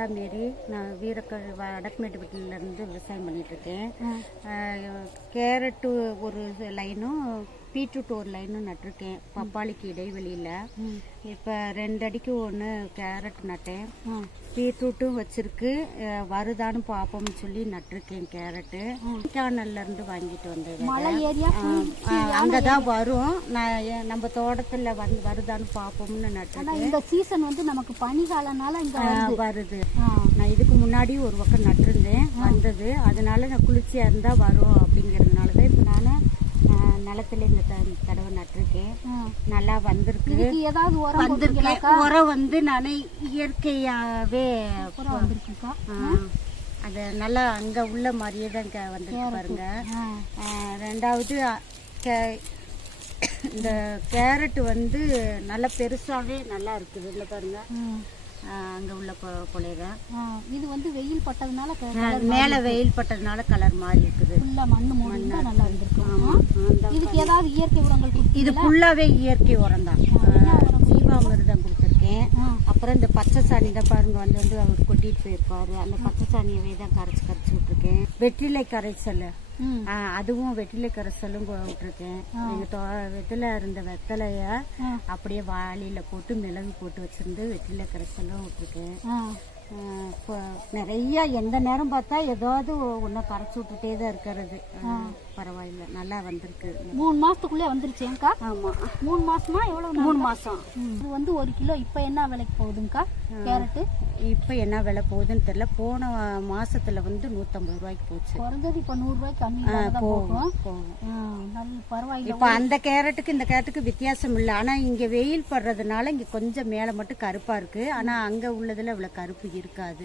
சாந்தாமேரி. நான் வடக்குமேட்டுப்பட்டியிலேருந்து விவசாயம் பண்ணிகிட்ருக்கேன். கேரட்டு ஒரு லைனும் பீட்ரூட் ஒரு லைனும் நட்டிருக்கேன் பப்பாளிக்கு இடைவெளியில். இப்போ 2 அடிக்கு ஒன்று கேரட் நட்டேன். பீட்ரூட்டும் வச்சிருக்கு, வருதான்னு பார்ப்போம்னு சொல்லி நட்டிருக்கேன். கேரட்டு கொடைக்கானல்லேருந்து வாங்கிட்டு வந்தேன். அங்கே தான் வரும். நான் நம்ம தோட்டத்தில் வருதான்னு பார்ப்போம்னு நட்டுருக்கேன். இந்த சீசன் வந்து நமக்கு பனிகாலனால இங்கே வருது. நான் இதுக்கு முன்னாடி ஒரு பக்கம் நட்டிருந்தேன், வந்தது. அதனால நான் குளிர்ச்சியாக இருந்தால் வரும் அப்படிங்கிறதுனால தான் இப்போ நான் நிலத்துல இந்த தடவை நட்டிருக்கேன். நல்லா வந்திருக்கு. ஏதாவது உரம் வந்து நான் இயற்கையாகவே வந்திருக்குக்கா. அது நல்லா அங்கே உள்ள மாதிரியே தான் வந்துருக்கு பாருங்க. ரெண்டாவது இந்த கேரட் வந்து நல்லா பெருசாகவே நல்லா இருக்குது. இல்லை பாருங்க, அங்கே உள்ள கொலையில இது வந்து வெயில் பட்டதுனால மேலே வெயில் பட்டதுனால கலர் மாறி இருக்குது. மண்ணு மூணு நல்லா இருந்திருக்கும். இதுக்கு ஏதாவது இயற்கை உரங்கள்? இது ஃபுல்லாகவே இயற்கை உரம் தான். ஜீவாமிர்தம் கொடுத்துருக்கேன். அப்புறம் இந்த பச்சை சாணி தான் பாருங்க, வந்து அவர் கொட்டிட்டு போயிருப்பாரு. அந்த பச்சை சாணியவே தான் கரைச்சி விட்டுருக்கேன். வெற்றிலை கரைசல், அதுவும் வெற்றிலை கரைசலும் விட்டுருக்கேன். இதில் இருந்த வெத்தலைய அப்படியே வாளியில போட்டு மிளகு போட்டு வச்சிருந்து வெற்றிலை கரைசலும் விட்டுருக்கேன். நிறைய எந்த நேரம் பார்த்தா ஏதாவது ஒன்றை கரைச்சி விட்டுட்டே தான் இருக்கிறது. பரவாயில்ல, நல்லா வந்திருக்கு. 3 மாசத்துக்குள்ளே வந்துருச்சேங்கக்கா? ஆமா, 3 மாசமா? எவ்வளவு? 3 மாசம். இது வந்து 1 கிலோ இப்போ என்ன விலைக்கு போகுதுங்கக்கா கேரட்டு? இப்போ என்ன விலை போகுதுன்னு தெரியல. போன மாசத்துல வந்து 150 ரூபாய்க்கு போச்சு. குறைஞ்சது இப்போ 100 ரூபாய்க்கு கம்மி போகும். பரவாயில்ல. இப்போ அந்த கேரட்டுக்கு இந்த கேரட்டுக்கு வித்தியாசம் இல்லை. ஆனா இங்க வெயில் படுறதுனால இங்க கொஞ்சம் மேல மட்டும் கருப்பா இருக்கு. ஆனா அங்க உள்ளதுல இவ்வளவு கருப்பு இருக்காது.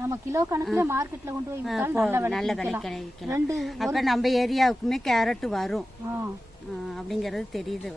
நம்ம கிலோ கணக்குல மார்க்கெட்ல கொண்டு போய் நல்ல விலை கிடைக்கலாம். அப்ப நம்ம ஏரியாவுக்குமே கேரட் வரும் அப்படிங்கறது தெரியுது.